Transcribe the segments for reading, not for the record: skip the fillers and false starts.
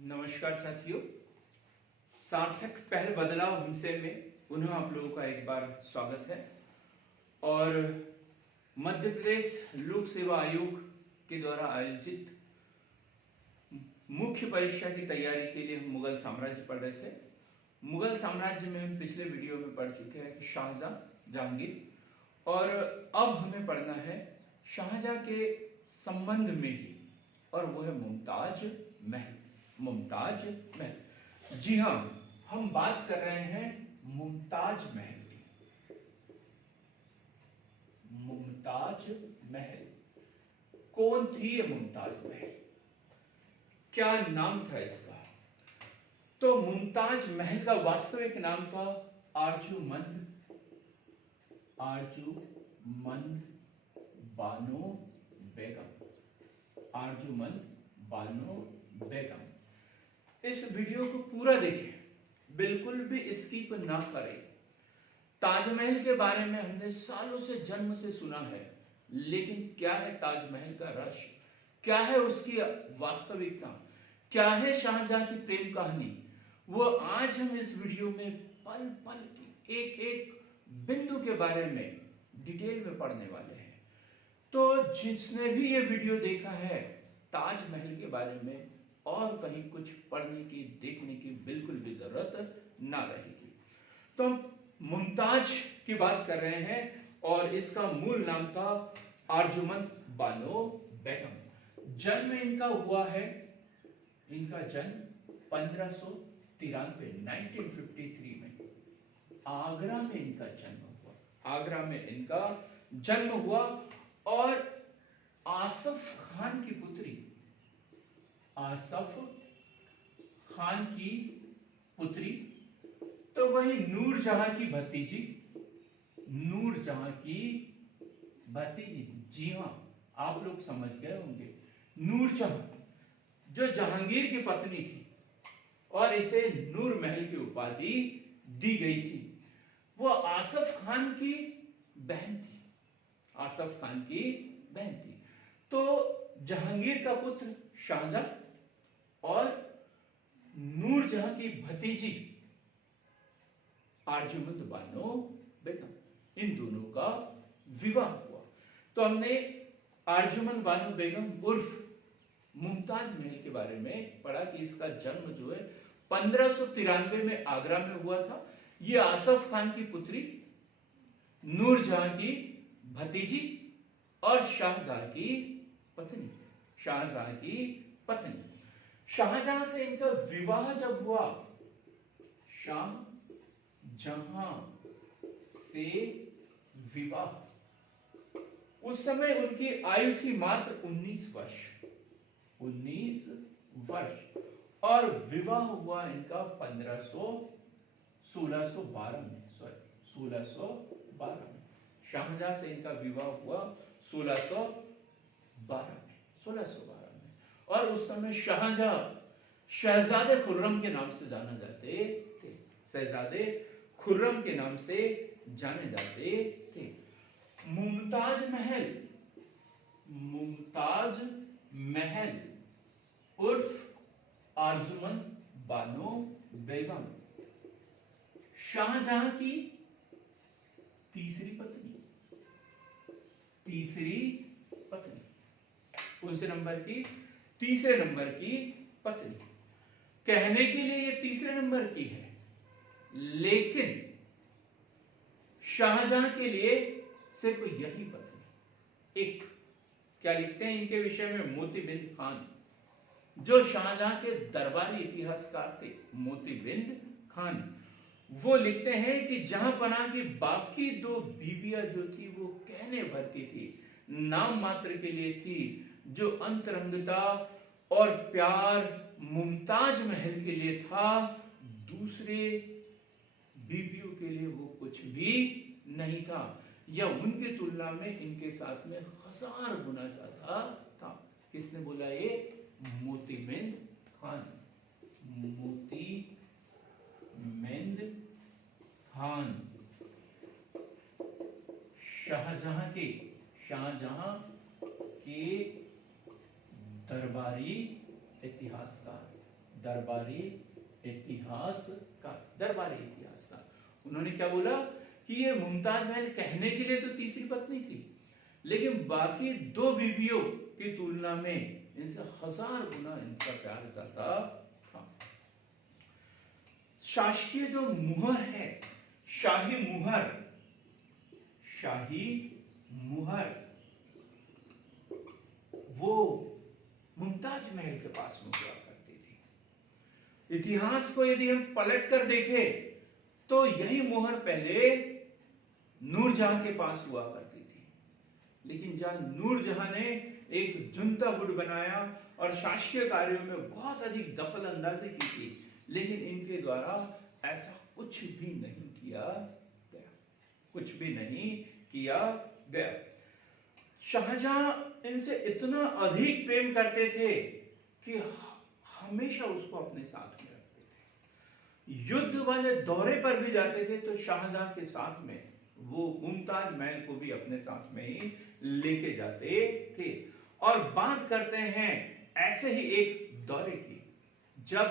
नमस्कार साथियों, सार्थक पहल बदलाव हमसे में पुनः आप लोगों का एक बार स्वागत है। और मध्य प्रदेश लोक सेवा आयोग के द्वारा आयोजित मुख्य परीक्षा की तैयारी के लिए हम मुगल साम्राज्य पढ़ रहे थे। मुगल साम्राज्य में हम पिछले वीडियो में पढ़ चुके हैं कि शाहजहां, जहांगीर, और अब हमें पढ़ना है शाहजहां के संबंध में ही, और वो है मुमताज महल। मुमताज महल, जी हाँ, हम बात कर रहे हैं मुमताज महल की। मुमताज महल कौन थी? ये मुमताज महल, क्या नाम था इसका? तो मुमताज महल का वास्तविक नाम था आरजूमंद बानो बेगम। आरजूमंद बानो बेगम। इस वीडियो को पूरा देखें, बिल्कुल भी स्किप ना करें। ताजमहल के बारे में हमने सालों से, जन्म से सुना है, लेकिन क्या है ताजमहल का रहस्य? क्या है उसकी वास्तविकता? क्या है शाहजहां की प्रेम कहानी? वो आज हम इस वीडियो में पल पल की एक एक बिंदु के बारे में डिटेल में पढ़ने वाले हैं। तो जिसने भी ये वीडियो देखा है ताजमहल के बारे में, और कहीं कुछ पढ़ने की, देखने की बिल्कुल भी जरूरत ना रहेगी। तो हम मुमताज की बात कर रहे हैं, और इसका मूल नाम था आरजूमंद बानो बेगम। जन्म इनका हुआ है, इनका जन्म 1593 1953 में आगरा में इनका जन्म हुआ। आगरा में इनका जन्म हुआ, और आसफ खान की पुत्री, आसफ खान की पुत्री, तो वही नूरजहां की भतीजी, नूरजहां की भतीजी, जी हां, आप लोग समझ गए होंगे। नूरजहां जो जहांगीर की पत्नी थी, और इसे नूर महल की उपाधि दी गई थी, वो आसफ खान की बहन थी। आसफ खान की बहन थी। तो जहांगीर का पुत्र शाहजहां और नूरजहां की भतीजी आरजूमंद बानो बेगम, इन दोनों का विवाह हुआ। तो हमने आरजूमंद बानो बेगम उर्फ मुमताज महल के बारे में पढ़ा कि इसका जन्म जो है 1593 में आगरा में हुआ था। ये आसफ खान की पुत्री, नूरजहां की भतीजी और शाहजहां की पत्नी, शाहजहां की पत्नी। शाहजहां से इनका विवाह जब हुआ, शाहजहां से विवाह, उस समय उनकी आयु थी मात्र 19 वर्ष। 19 वर्ष, और विवाह हुआ इनका 1612 में, 1612 में। शाहजहां से इनका विवाह हुआ 1612 में, 1612 में। और उस समय शाहजहां शहजादे खुर्रम के नाम से जाना जाते थे। शहजादे खुर्रम के नाम से जाने जाते थे। मुमताज महल, मुमताज महल उर्फ आरजूमंद बानो बेगम शाहजहां की तीसरी पत्नी, तीसरी पत्नी, कौन से नंबर की? तीसरे नंबर की पत्नी। कहने के लिए ये तीसरे नंबर की है, लेकिन शाहजहां के लिए सिर्फ यही पत्नी। एक क्या लिखते हैं इनके विषय में मोतीबिंद खान, जो शाहजहां के दरबारी इतिहासकार थे, मोतीबिंद खान, वो लिखते हैं कि जहां पनाह की बाकी दो बीबियां जो थी वो कहने भर की थी, नाम मात्र के लिए थी। जो अंतरंगता और प्यार मुमताज महल के लिए था, दूसरे बीबियों के लिए वो कुछ भी नहीं था, या उनकी तुलना में इनके साथ में 1000 गुना ज्यादा था। किसने बोला ये? मोतीबिंद खान। मोतीबिंद खान शाहजहां के दरबारी इतिहासकार, दरबारी इतिहासकार। दरबारी इतिहासकार, उन्होंने क्या बोला कि ये मुमताज महल कहने के लिए तो तीसरी पत्नी थी, लेकिन बाकी दो बीवियों की तुलना में इनसे 1000 गुना इनका प्यार ज्यादा था। शासकीय जो मुहर है, शाही मुहर वो मुमताज महल के पास में हुआ करती थी। इतिहास को यदि हम पलट कर देखें तो यही मुहर पहले नूरजहां के पास हुआ करती थी, लेकिन जहां नूरजहां ने एक जुंता गुट बनाया और शासकीय कार्यों में बहुत अधिक दखल अंदाजी की थी, लेकिन इनके द्वारा ऐसा कुछ भी नहीं किया गया। शाहजहां इनसे इतना अधिक प्रेम करते थे कि हमेशा उसको अपने साथ में रखते थे। युद्ध वाले दौरे पर भी जाते थे तो शाहजहां के साथ में वो मुमताज महल को भी अपने साथ में ही लेके जाते थे। और बात करते हैं ऐसे ही एक दौरे की, जब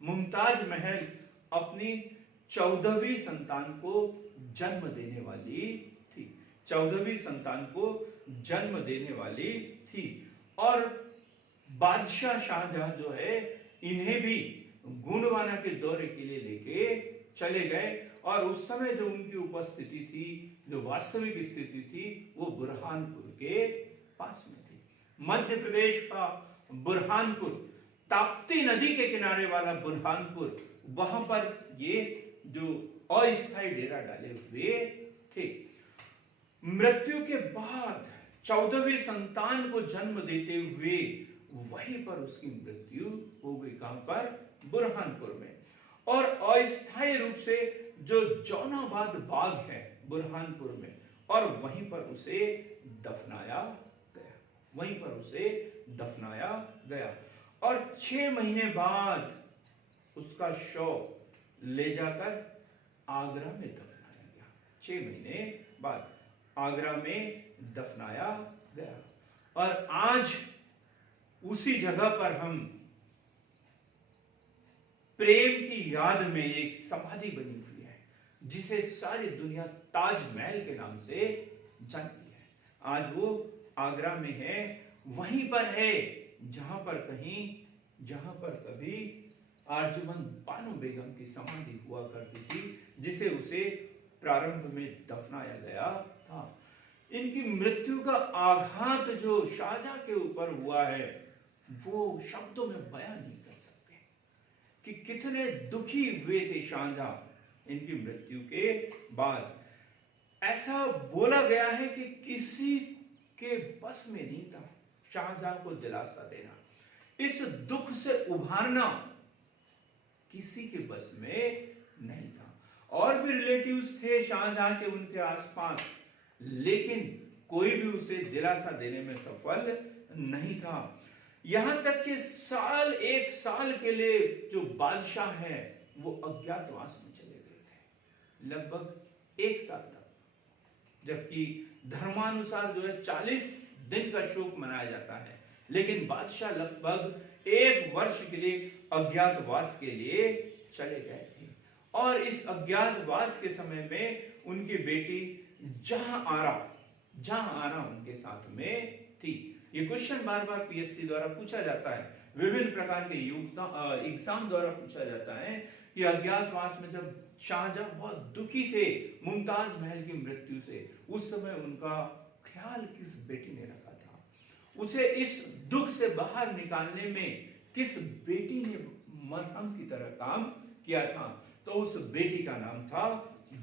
मुमताज महल अपनी 14वीं संतान को जन्म देने वाली थी। 14वीं संतान को जन्म देने वाली थी और बादशाह शाहजहां जो है इन्हें भी गोंडवाना के दौरे के लिए लेके चले गए। और उस समय जो उनकी उपस्थिति थी, जो वास्तविक स्थिति थी, वो बुरहानपुर के पास में थी। मध्य प्रदेश का बुरहानपुर, ताप्ती नदी के किनारे वाला बुरहानपुर, वहां पर ये जो अस्थायी डेरा डाले हुए थे। मृत्यु के बाद 14वीं संतान को जन्म देते हुए वहीं पर उसकी मृत्यु हो गई। कहां पर? बुरहानपुर में। और अस्थायी रूप से जो जौनाबाद बाग है बुरहानपुर में, और वहीं पर उसे दफनाया गया। और 6 महीने बाद उसका शव ले जाकर आगरा में दफनाया गया। 6 महीने बाद आगरा में दफनाया गया। और आज उसी जगह पर हम प्रेम की याद में एक समाधि बनी हुई है, जिसे सारी दुनिया ताजमहल के नाम से जानती है। आज वो आगरा में है, वहीं पर है जहां पर कभी आर्जुमन बानो बेगम की समाधि हुआ करती थी, जिसे उसे प्रारंभ में दफनाया गया था। इनकी मृत्यु का आघात जो शाहजहां के ऊपर हुआ है, वो शब्दों में बयान नहीं कर सकते कि कितने दुखी हुए थे शाहजहां इनकी मृत्यु के बाद। ऐसा बोला गया है कि किसी के बस में नहीं था शाहजहां को दिलासा देना, इस दुख से उभारना किसी के बस में नहीं था। और भी रिलेटिव्स थे शाहजहां के उनके आसपास, लेकिन कोई भी उसे दिलासा देने में सफल नहीं था। यहां तक कि एक साल के लिए जो बादशाह है वो अज्ञातवास में चले गए थे, लगभग 1 साल तक। जबकि धर्मानुसार जो है 40 दिन का शोक मनाया जाता है, लेकिन बादशाह लगभग 1 वर्ष के लिए अज्ञातवास के लिए चले गए थे। और इस अज्ञातवास के समय में उनकी बेटी जहां आरा उनके साथ में थी। ये क्वेश्चन बार बार पीएससी द्वारा पूछा जाता है, विभिन्न प्रकार के एग्जाम द्वारा पूछा जाता है कि अज्ञातवास में जब शाहजहां बहुत दुखी थे मुमताज महल की मृत्यु से, उस समय उनका ख्याल किस बेटी ने रखा था, उसे इस दुख से बाहर निकालने में किस बेटी ने मरहम की तरह काम किया था। तो उस बेटी का नाम था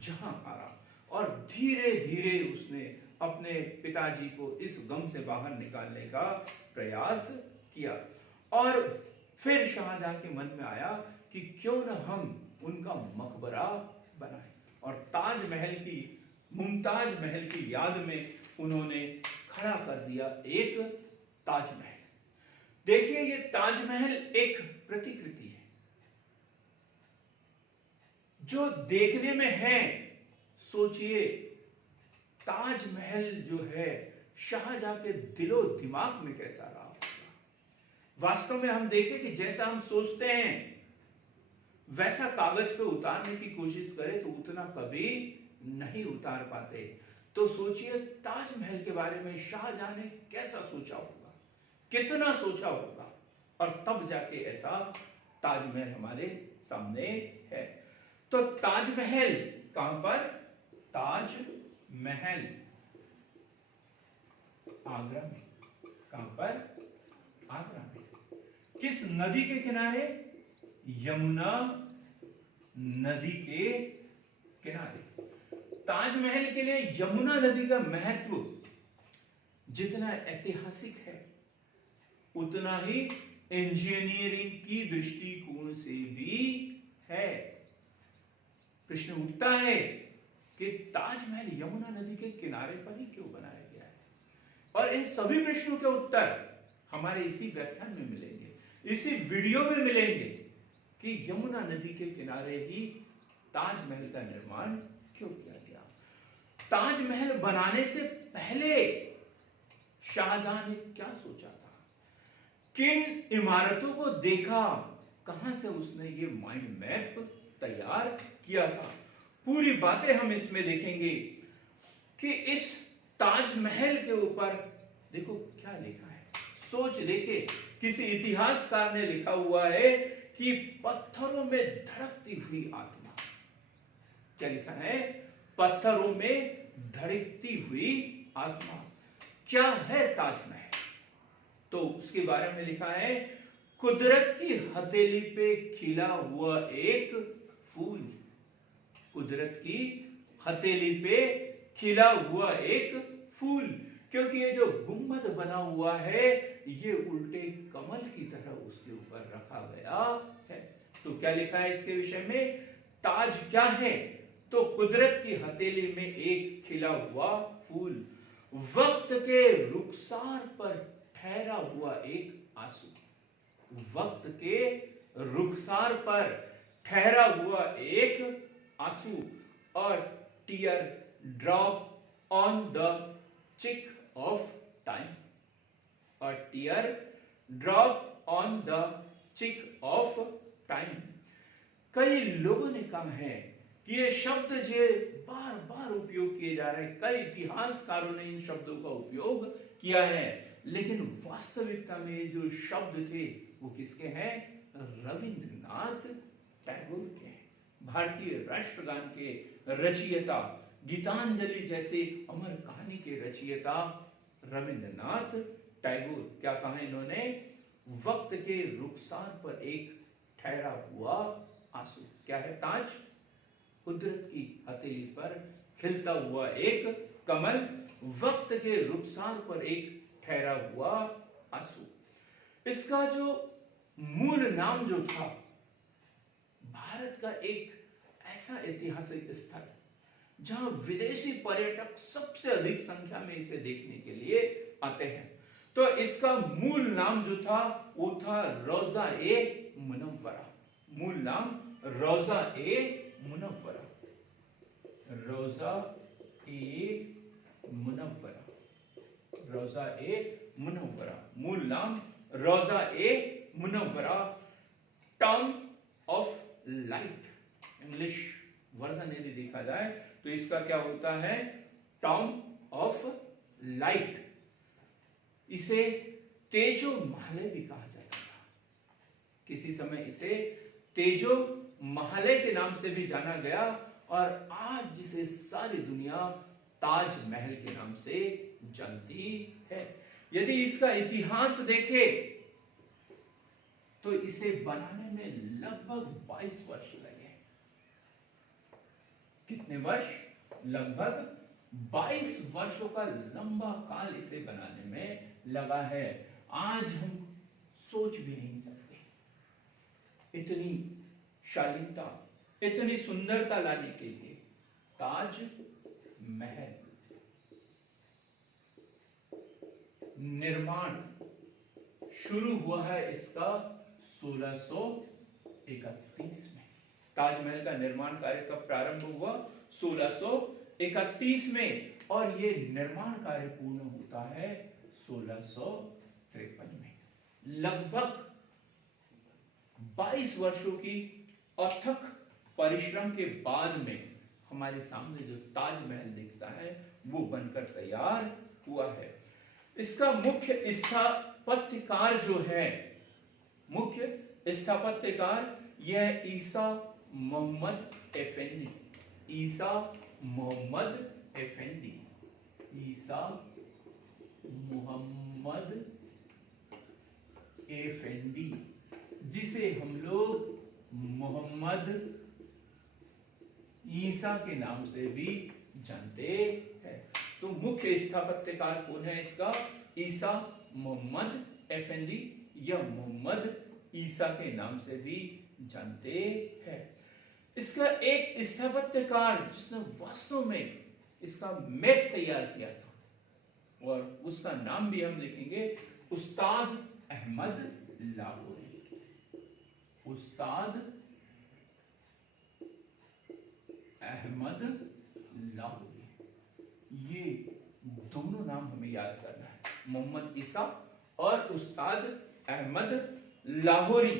जहां आरा। और धीरे धीरे उसने अपने पिताजी को इस गम से बाहर निकालने का प्रयास किया। और फिर शाहजहां के मन में आया कि क्यों न हम उनका मकबरा बनाएं, और मुमताज महल की याद में उन्होंने खड़ा कर दिया एक ताजमहल। देखिए, ये ताजमहल एक प्रतिकृति है जो देखने में है। सोचिए, ताजमहल जो है शाहजहां के दिलो दिमाग में कैसा रहा होगा। वास्तव में हम देखें कि जैसा हम सोचते हैं वैसा कागज पे उतारने की कोशिश करें तो उतना कभी नहीं उतार पाते। तो सोचिए ताजमहल के बारे में शाहजहां ने कैसा सोचा होगा, कितना सोचा होगा, और तब जाके ऐसा ताजमहल हमारे सामने है। तो ताजमहल कहां पर? ताजमहल आगरा में। कहां पर? आगरा में। किस नदी के किनारे? यमुना नदी के किनारे। ताजमहल के लिए यमुना नदी का महत्व जितना ऐतिहासिक है उतना ही इंजीनियरिंग की दृष्टिकोण से भी है। प्रश्न उठता है कि ताजमहल यमुना नदी के किनारे पर ही क्यों बनाया गया है? और इन सभी प्रश्नों के उत्तर हमारे इसी व्याख्यान में मिलेंगे, इसी वीडियो में मिलेंगे कि यमुना नदी के किनारे ही ताजमहल का निर्माण क्यों किया गया। ताजमहल बनाने से पहले शाहजहां ने क्या सोचा था, किन इमारतों को देखा, कहां से उसने ये माइंड मैप तैयार किया था, पूरी बातें हम इसमें देखेंगे कि इस ताजमहल के ऊपर देखो क्या लिखा है। सोच देखे, किसी इतिहासकार ने लिखा हुआ है कि पत्थरों में धड़कती हुई आत्मा। क्या लिखा है? पत्थरों में धड़कती हुई आत्मा। क्या है ताजमहल? तो उसके बारे में लिखा है, कुदरत की हथेली पे खिला हुआ एक फूल। कुदरत की हथेली पे खिला हुआ एक फूल। क्योंकि ये जो गुंबद बना हुआ है ये उल्टे कमल की तरह उसके ऊपर रखा गया है। तो क्या लिखा है इसके विषय में? ताज क्या है? तो कुदरत की हथेली में एक खिला हुआ फूल, वक्त के रुखसार पर ठहरा हुआ एक आंसू। वक्त के रुखसार पर ठहरा हुआ एक आंसू, और tear drop on the cheek of time. और tear drop on the cheek of time. कई लोगों ने कहा है कि ये शब्द जो बार बार उपयोग किए जा रहे हैं, कई इतिहासकारों ने इन शब्दों का उपयोग किया है, लेकिन वास्तविकता में ये जो शब्द थे वो किसके हैं? रविंद्रनाथ टैगोर के हैं। भारतीय राष्ट्रगान के रचयिता, गीतांजलि जैसे अमर कहानी के रचयिता रविंद्रनाथ टैगोर। क्या कहा इन्होंने? वक्त के रुखसार पर एक ठहरा हुआ आंसू। क्या है ताज? कुदरत की हथेली पर खिलता हुआ एक कमल, वक्त के रुखसार पर एक ठहरा हुआ आंसू। इसका जो मूल नाम जो था, भारत का एक ऐसा ऐतिहासिक स्थल जहां विदेशी पर्यटक सबसे अधिक संख्या में इसे देखने के लिए आते हैं, तो इसका मूल नाम जो था वो था रोजा ए मुनव्वरा। मूल नाम रोजा ए मुनव्वरा। रोजा ए मुनव्वरा। रोजा ए मुनव्वरा। मूल नाम Roza e Munawwara. Town of light, English version यदि देखा जाए तो इसका क्या होता है? Town of light. इसे तेजो महले भी कहा जाता था। किसी समय इसे तेजो महले के नाम से भी जाना गया, और आज जिसे सारी दुनिया ताजमहल के नाम से जानती है। यदि इसका इतिहास देखें तो इसे बनाने में लगभग 22 वर्ष लगे। कितने वर्ष? लगभग 22 वर्षों का लंबा काल इसे बनाने में लगा है। आज हम सोच भी नहीं सकते इतनी शालीनता, इतनी सुंदरता लाने के लिए ताज महल निर्माण शुरू हुआ है इसका 1631 में। ताजमहल का निर्माण कार्य कब प्रारंभ हुआ? 1631 में, और ये निर्माण कार्य पूर्ण होता है 1653 में। लगभग 22 वर्षों की अथक परिश्रम के बाद में हमारे सामने जो ताजमहल दिखता है वो बनकर तैयार हुआ है। इसका मुख्य स्थापत्यकार जो है, मुख्य स्थापत्यकार यह ईसा मोहम्मद एफेंदी, ईसा मोहम्मद एफेंदी, ईसा मोहम्मद एफेंदी, जिसे हम लोग मोहम्मद ईसा के नाम से भी जानते हैं। तो मुख्य स्थापत्यकार कौन है इसका? ईसा मोहम्मद एफेंदी या मोहम्मद ईसा के नाम से भी जानते हैं। इसका एक स्थापत्यकार जिसने वास्तव में इसका मैप तैयार किया था और उसका नाम भी हम लिखेंगे, उस्ताद अहमद लाहौरी, उस्ताद अहमद लाहौरी। ये दोनों नाम हमें याद करना है, मोहम्मद ईसा और उस्ताद अहमद लाहौरी।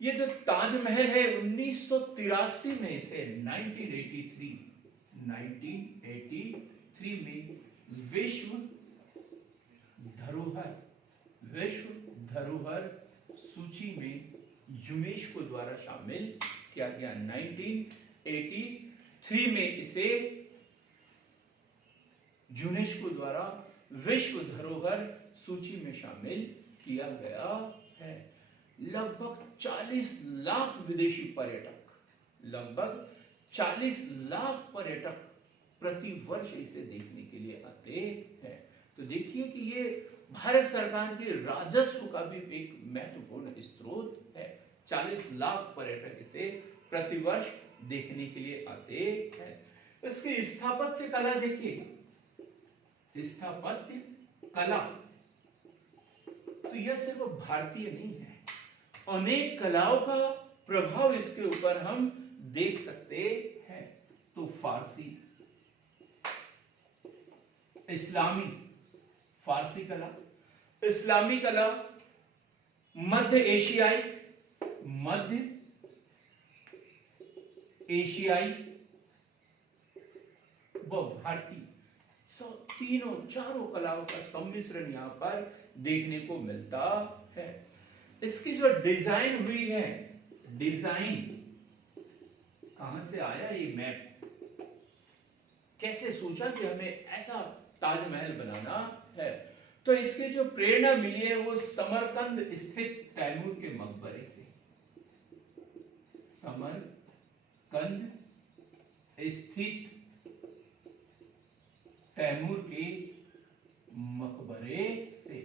ये जो ताजमहल है 1983 में इसे 1983 में विश्व धरोहर सूची में यूनेस्को द्वारा शामिल किया गया। 1983 में इसे यूनेस्को द्वारा विश्व धरोहर सूची में शामिल किया गया है। लगभग 40 लाख विदेशी पर्यटक, लगभग 40 लाख पर्यटक प्रति वर्ष इसे देखने के लिए आते हैं। तो देखिए कि ये भारत सरकार के राजस्व का भी एक महत्वपूर्ण स्रोत है। 40 लाख पर्यटक इसे प्रतिवर्ष देखने के लिए आते हैं। इसकी स्थापत्य कला देखिए, स्थापत्य कला तो यह सिर्फ भारतीय नहीं है, अनेक कलाओं का प्रभाव इसके ऊपर हम देख सकते हैं। तो फारसी, इस्लामी, फारसी कला, इस्लामी कला, मध्य एशियाई व भारतीय, तीनों चारों कलाओं का सम्मिश्रण यहाँ पर देखने को मिलता है। इसकी जो डिजाइन हुई है, डिजाइन कहां से आया ये मैप, कैसे सोचा कि हमें ऐसा ताजमहल बनाना है? तो इसकी जो प्रेरणा मिली है वो समरकंद स्थित तैमूर के मकबरे से, समरकंद स्थित तैमूर के मकबरे से।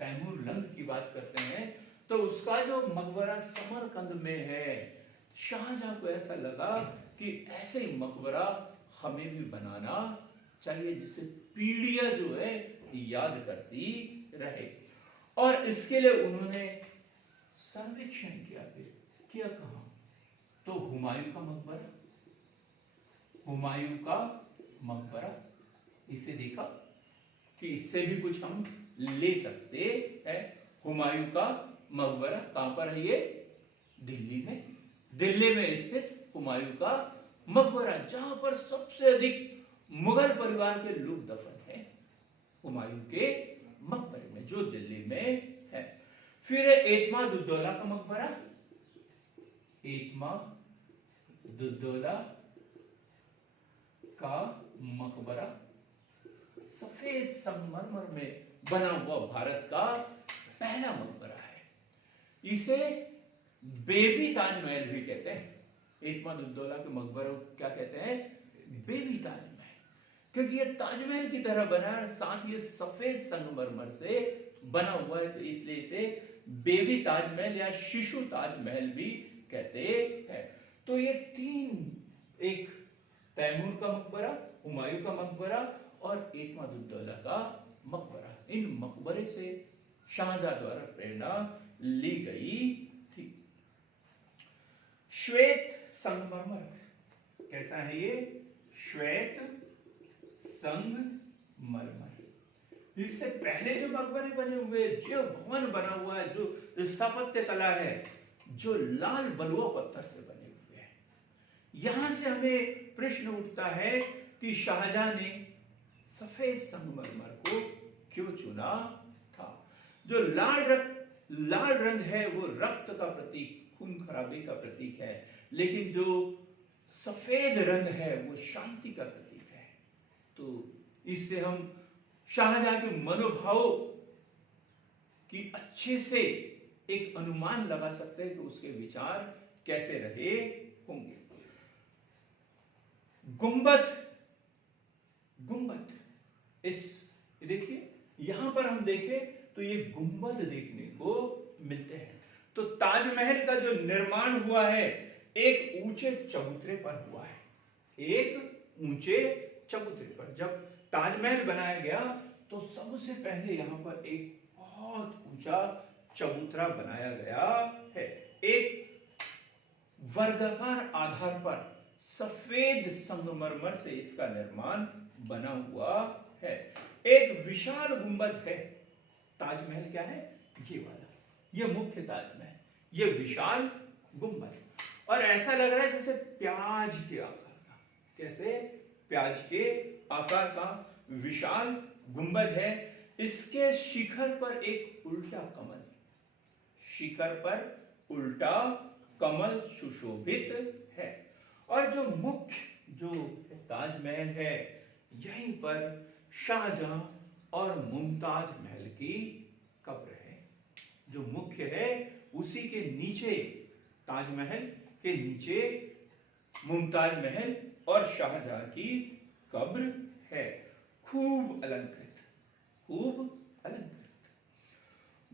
तैमूर लंग की बात करते हैं तो उसका जो मकबरा समरकंद में है, शाहजहां को ऐसा लगा कि ऐसे ही मकबरा हमें भी बनाना चाहिए जिससे पीढ़ियां जो है याद करती रहे। और इसके लिए उन्होंने सर्वेक्षण किया। फिर क्या कहा? तो हुमायूं का मकबरा, हुमायूं का मकबरा, इसे देखा कि इससे भी कुछ हम ले सकते हैं। हुमायूं का मकबरा कहां पर है? ये दिल्ली में, दिल्ली में स्थित हुमायूं का मकबरा, जहां पर सबसे अधिक मुगल परिवार के लोग दफन हैं, हुमायूं के मकबरे में जो दिल्ली में है। फिर एतमादुद्दौला का मकबरा, एतमादुद्दौला का मकबरा सफेद संगमरमर में बना हुआ भारत का पहला मकबरा है। इसे बेबी ताजमहल भी कहते हैं। एतमादुद्दौला के मकबरे क्या कहते हैं? बेबी ताजमहल, क्योंकि ये ताजमहल की तरह बना है, साथ ही सफेद संगमरमर से बना हुआ है, तो इसलिए इसे बेबी ताजमहल या शिशु ताजमहल भी कहते हैं। तो ये तीन, एक तैमूर का मकबरा, हुमायूं का मकबरा और एतमादुद्दौला का मकबरा, इन मकबरे से शाहजहां द्वारा प्रेरणा ली गई थी। श्वेत संगमरमर, कैसा है ये? श्वेत संगमरमर, इससे पहले जो मकबरे बने हुए, जो भवन बना हुआ है, जो स्थापत्य कला है, जो लाल बलुआ पत्थर से बने हुए हैं। यहां से हमें प्रश्न उठता है कि शाहजहां ने सफेद संगमरमर को क्यों चुना था। जो लाल रंग है वो रक्त का प्रतीक, खून खराबे का प्रतीक है, लेकिन जो सफेद रंग है वो शांति का प्रतीक है। तो इससे हम शाहजहां के मनोभाव की अच्छे से एक अनुमान लगा सकते हैं कि उसके विचार कैसे रहे होंगे। गुंबद इस देखिए, यहां पर हम देखें तो ये गुंबद देखने को मिलते हैं। तो ताजमहल का जो निर्माण हुआ है एक ऊंचे चबूतरे पर हुआ है, एक ऊंचे चबूतरे पर। जब ताजमहल बनाया गया तो सबसे पहले यहां पर एक बहुत ऊंचा चबूतरा बनाया गया है। एक वर्गाकार आधार पर सफेद संगमरमर से इसका निर्माण बना हुआ है। एक विशाल गुंबद है। ताजमहल क्या है? ये वाला, ये मुख्य ताजमहल, ये विशाल गुंबद। और ऐसा लग रहा है जैसे प्याज के आकार का। कैसे? प्याज के आकार का विशाल गुंबद है। इसके शिखर पर एक उल्टा कमल, शिखर पर उल्टा कमल सुशोभित है। और जो मुख्य जो ताजमहल है, यहीं पर शाहजहां और मुमताज महल की कब्र है। जो मुख्य है उसी के नीचे, ताजमहल के नीचे मुमताज महल और शाहजहां की कब्र है। खूब अलंकृत, खूब अलंकृत।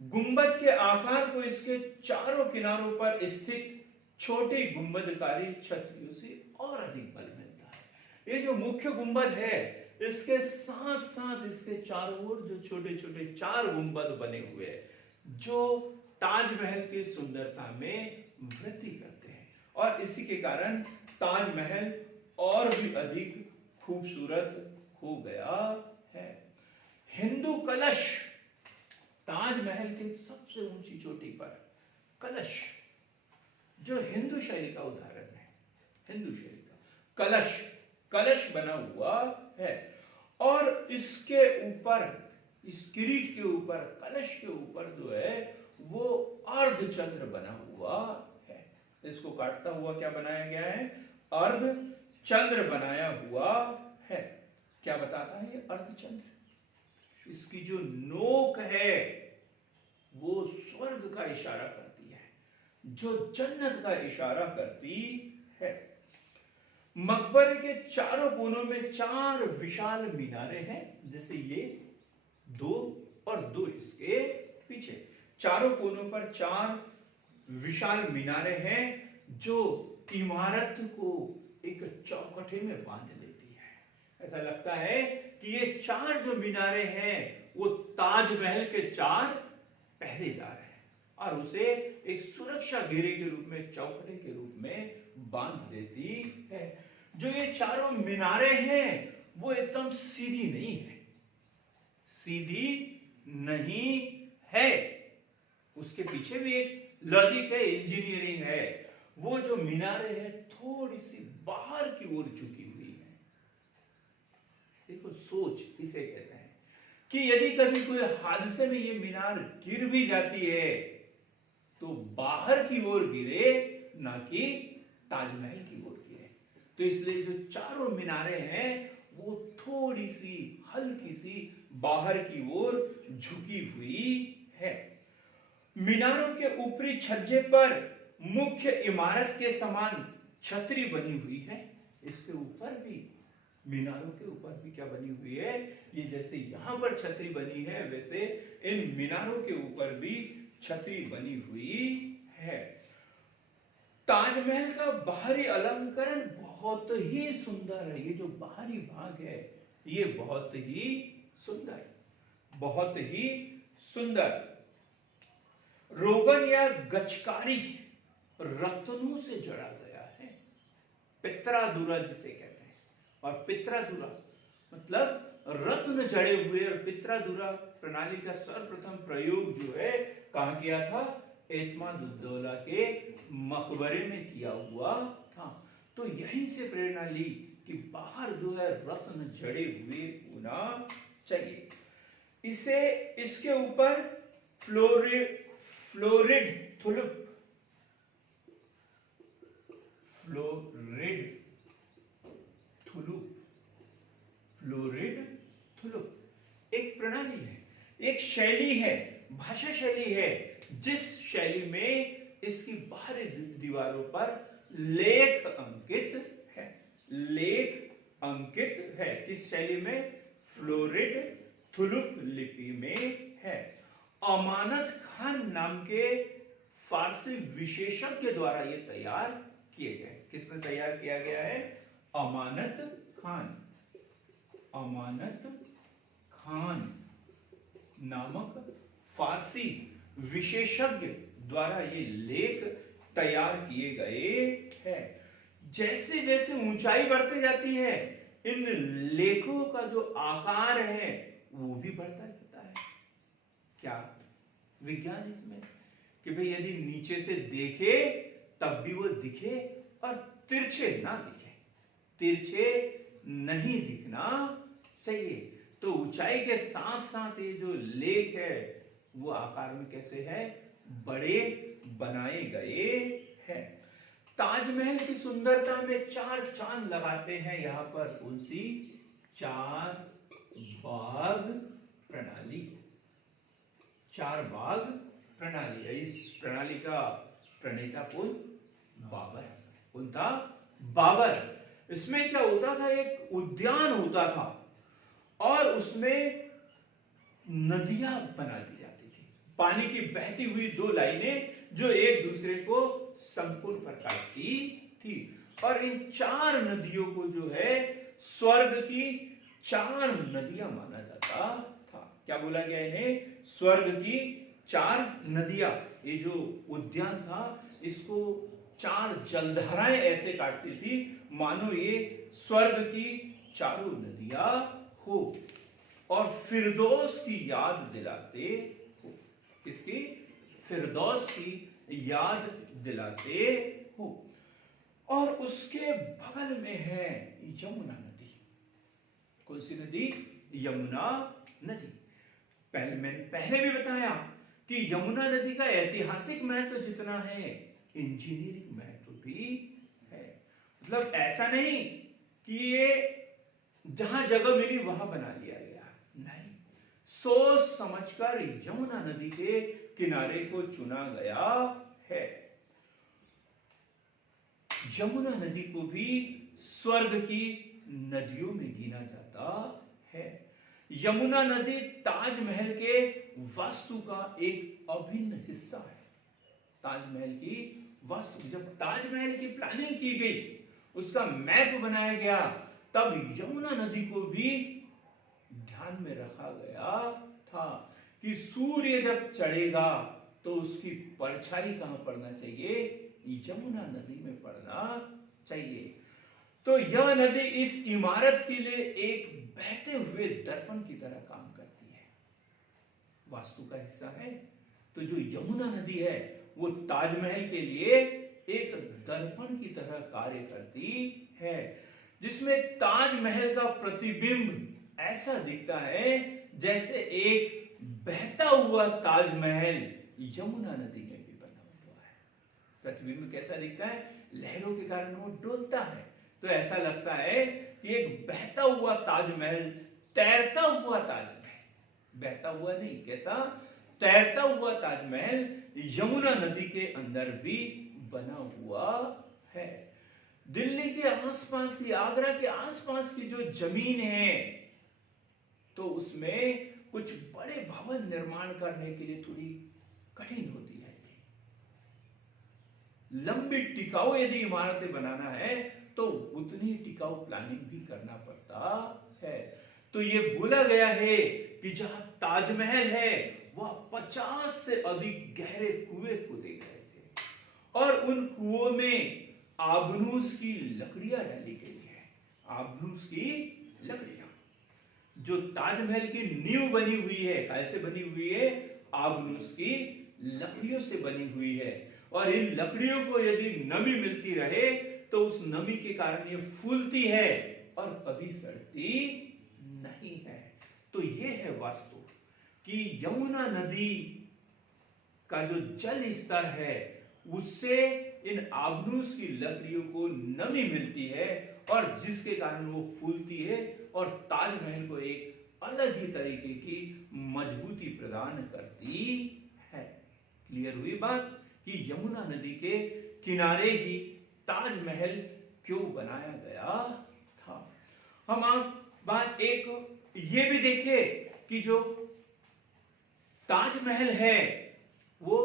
गुंबद के आकार को इसके चारों किनारों पर स्थित छोटी गुंबदकारी छतरियों से और अधिक बल मिलता है। ये जो मुख्य गुंबद है, इसके साथ साथ इसके चारों ओर जो छोटे छोटे चार गुंबद बने हुए हैं, जो ताजमहल की सुंदरता में वृद्धि करते हैं। और इसी के कारण ताजमहल और भी अधिक खूबसूरत हो गया है। हिंदू कलश, ताजमहल की सबसे ऊंची चोटी पर कलश, जो हिंदू शैली का उदाहरण है, हिंदू शैली का कलश, कलश बना हुआ है। और इसके ऊपर, इस किरीट के ऊपर, कलश के ऊपर जो है वो अर्धचंद्र बना हुआ है। इसको काटता हुआ क्या बनाया गया है? अर्धचंद्र बनाया हुआ है। क्या बताता है ये अर्धचंद्र? इसकी जो नोक है वो स्वर्ग का इशारा करती है, जो जन्नत का इशारा करती है। मकबरे के चारों कोनों में चार विशाल मीनारे हैं, जैसे ये दो और दो इसके पीछे। चारों कोनों पर चार विशाल मीनारे हैं जो इमारत को एक चौखटे में बांध लेती है। ऐसा लगता है कि ये चार जो मीनारे हैं वो ताजमहल के चार पहरेदार हैं और उसे एक सुरक्षा घेरे के रूप में, चौखटे के रूप में बांध देती है। जो ये चारों मीनारे हैं वो एकदम सीधी नहीं है, सीधी नहीं है। उसके पीछे भी एक लॉजिक है, इंजीनियरिंग है। वो जो मीनारे हैं थोड़ी सी बाहर की ओर झुकी हुई है। देखो, सोच इसे कहते हैं कि यदि कभी कोई हादसे में ये मीनार गिर भी जाती है तो बाहर की ओर गिरे, ना कि ताजमहल की ओर गिरे। तो इसलिए जो चारों मीनारे हैं वो थोड़ी सी, हल्की सी बाहर की ओर झुकी हुई है। मीनारों के ऊपरी छज्जे पर मुख्य इमारत के समान छतरी बनी हुई है। इसके ऊपर भी, मीनारों के ऊपर भी क्या बनी हुई है? ये जैसे यहां पर छतरी बनी है, वैसे इन मीनारों के ऊपर भी छतरी बनी हुई है। ताजमहल का बाहरी अलंकरण बहुत ही सुंदर है। ये जो बाहरी भाग है ये बहुत ही सुंदर, बहुत ही सुंदर। रोगन या गचकारी रत्नों से जड़ा गया है, पित्रादुरा जिसे कहते हैं। और पित्रादुरा मतलब रत्न जड़े हुए और पित्रादुरा प्रणाली का सर्वप्रथम प्रयोग जो है कहाँ किया था? एतमादुद्दौला के मकबरे में किया हुआ था। तो यहीं से प्रेरणा ली कि बाहर जो है रत्न जड़े हुए होना चाहिए। इसे इसके ऊपर फ्लोरिड थुलुप एक प्रणाली है, एक शैली है, भाषा शैली है, जिस शैली में इसकी बाहरी दीवारों पर लेख अंकित है। किस शैली में? फ्लोरिड थुलुप लिपि में है। अमानत खान नाम के फारसी विशेषज्ञ द्वारा ये तैयार किए गए। किसने तैयार किया गया है? अमानत खान नामक फारसी विशेषज्ञ द्वारा ये लेख तैयार किए गए हैं। जैसे जैसे ऊंचाई बढ़ती जाती है, इन लेखों का जो आकार है वो भी बढ़ता जाता है। क्या विज्ञान इसमें कि भाई यदि नीचे से देखे तब भी वो दिखे और तिरछे ना दिखे, तिरछे नहीं दिखना चाहिए। तो ऊंचाई के साथ साथ ये जो लेख है वो आकार में कैसे है? बड़े बनाए गए हैं। ताजमहल की सुंदरता में 4 चांद लगाते हैं यहाँ पर कौन सी? 4 बाग प्रणाली। 4 बाग प्रणाली है। इस प्रणाली का प्रणेता कौन? बाबर। कौन था? बाबर। इसमें क्या होता था? एक उद्यान होता था और उसमें नदियां बना दी जाती थी, पानी की बहती हुई 2 लाइनें जो एक दूसरे को संकुल पर काटती थी। और इन 4 नदियों को जो है स्वर्ग की 4 नदियां माना जाता था। क्या बोला गया इन्हें? स्वर्ग की 4 नदियां। ये जो उद्यान था इसको 4 जलधाराएं ऐसे काटती थी मानो ये स्वर्ग की 4 नदियां हो और फिरदौस की याद दिलाते हो। किसकी? फिरदौस की याद दिलाते हो। और उसके बगल में है यमुना नदी। कौन सी नदी? यमुना नदी। मैंने पहले भी बताया कि यमुना नदी का ऐतिहासिक महत्व जितना है, इंजीनियरिंग महत्व भी है। मतलब ऐसा नहीं कि ये जहां जगह मिली वहां बना लिया गया, नहीं, सोच समझकर यमुना नदी के किनारे को चुना गया है। यमुना नदी को भी स्वर्ग की नदियों में गिना जाता है। यमुना नदी ताजमहल के वास्तु का एक अभिन्न हिस्सा है। ताजमहल की वास्तु, जब ताजमहल की प्लानिंग की गई, उसका मैप बनाया गया, तब यमुना नदी को भी ध्यान में रखा गया था कि सूर्य जब चढ़ेगा तो उसकी परछाई कहां पड़ना चाहिए? यमुना नदी में पड़ना चाहिए। तो यह नदी इस इमारत के लिए एक बहते हुए दर्पण की तरह काम करती है, वास्तु का हिस्सा है। तो जो यमुना नदी है वो ताजमहल के लिए एक दर्पण की तरह कार्य करती है, जिसमें ताजमहल का प्रतिबिंब ऐसा दिखता है जैसे एक बहता हुआ ताजमहल यमुना नदी में भी बना हुआ है। प्रतिबिंब कैसा दिखता है? लहरों के कारण वो डोलता है, तो ऐसा लगता है कि एक बहता हुआ ताजमहल, तैरता हुआ ताजमहल, बहता हुआ नहीं, कैसा? तैरता हुआ ताजमहल यमुना नदी के अंदर भी बना हुआ है। दिल्ली के आसपास की, आगरा के आसपास की जो जमीन है, तो उसमें कुछ बड़े भवन निर्माण करने के लिए थोड़ी कठिन होती है। लंबी टिकाऊ यदि इमारतें बनाना है तो उतनी टिकाऊ प्लानिंग भी करना पड़ता है। तो ये बोला गया है कि जहां ताजमहल है वह 50 से अधिक गहरे कुएं खोदे गए थे और उन कुओं में आबनूस की लकड़ियां डाली गई है। आबनूस की लकड़ियां, जो ताजमहल की नींव बनी हुई है, कैसे बनी हुई है? आबनूस की लकड़ियों से बनी हुई है। और इन लकड़ियों को यदि नमी मिलती रहे तो उस नमी के कारण ये फूलती है और कभी सड़ती नहीं है। तो ये है वास्तु कि यमुना नदी का जो जल स्तर है उससे इन आबनूस की लकड़ियों को नमी मिलती है और जिसके कारण वो फूलती है और ताजमहल को एक अलग ही तरीके की मजबूती प्रदान करती है। क्लियर हुई बात कि यमुना नदी के किनारे ही ताजमहल क्यों बनाया गया था। हम आप बात एक ये भी देखें कि जो ताजमहल है वो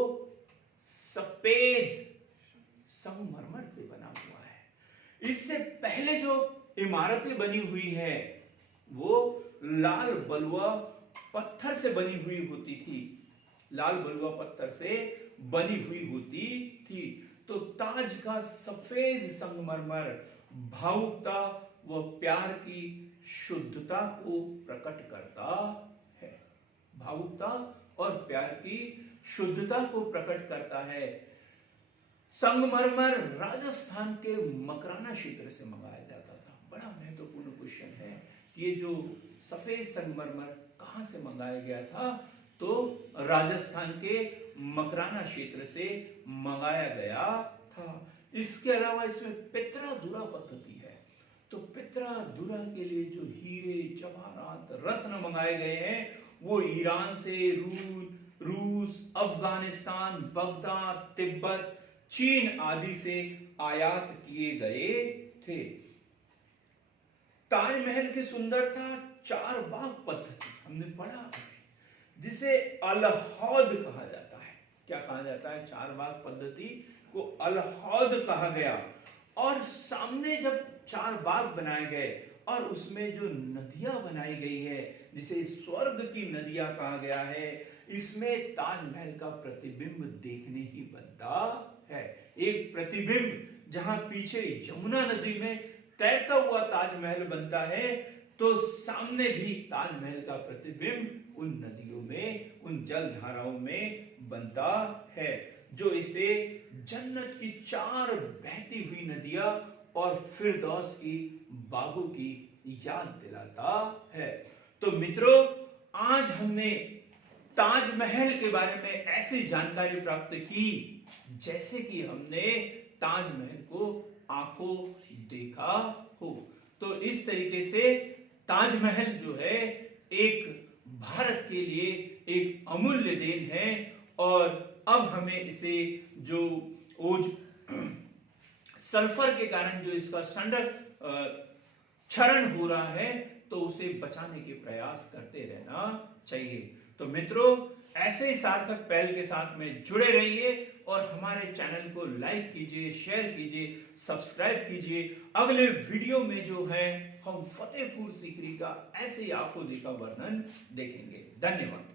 सफेद संगमरमर से बना हुआ है। इससे पहले जो इमारतें बनी हुई है वो लाल बलुआ पत्थर से बनी हुई होती थी, लाल बलुआ पत्थर से बनी हुई होती थी। तो ताज का सफेद संगमरमर भावुकता व प्यार की शुद्धता को प्रकट करता है। भावुकता और प्यार की शुद्धता को प्रकट करता है। संगमरमर राजस्थान के मकराना क्षेत्र से मंगाया जाता था। बड़ा महत्वपूर्ण क्वेश्चन है कि ये जो सफेद संगमरमर कहां से मंगाया गया था? तो राजस्थान के मकराना क्षेत्र से मंगाया गया था। इसके अलावा इसमें पित्रा-दुरा पद्धति है। तो पित्रा-दुरा के लिए जो हीरे जवाहरात रत्न मंगाए गए हैं वो ईरान से, रूस, अफगानिस्तान, बगदाद, तिब्बत, चीन आदि से आयात किए गए थे। ताजमहल की सुंदरता चार बाग पद्धति हमने पढ़ा, जिसे अलहौद कहा जाता है। क्या कहा जाता है? चार बाग पद्धति को अलहौद कहा गया। और सामने जब चार बाग बनाए गए और उसमें जो नदियां बनाई गई है जिसे स्वर्ग की नदियां कहा गया है, इसमें ताजमहल का प्रतिबिंब देखने ही बनता है। एक प्रतिबिंब जहां पीछे यमुना नदी में तैरता हुआ ताजमहल बनता है तो सामने भी ताजमहल का प्रतिबिंब उन नदियों में, उन जल धाराओं में बनता है, जो इसे जन्नत की चार बहती हुई नदियां और फिरदौस की बागों की याद दिलाता है। तो मित्रों, आज हमने ताजमहल के बारे में ऐसी जानकारी प्राप्त की जैसे कि हमने ताजमहल को आंखों देखा हो। तो इस तरीके से ताजमहल जो है एक भारत के लिए एक अमूल्य देन है और अब हमें इसे जो ओज सल्फर के कारण जो इसका क्षरण हो रहा है तो उसे बचाने के प्रयास करते रहना चाहिए। तो मित्रों, ऐसे ही सार्थक पहल के साथ में जुड़े रहिए और हमारे चैनल को लाइक कीजिए, शेयर कीजिए, सब्सक्राइब कीजिए। अगले वीडियो में जो है हम फतेहपुर सीकरी का ऐसे ही आंखों देखा वर्णन देखेंगे। धन्यवाद।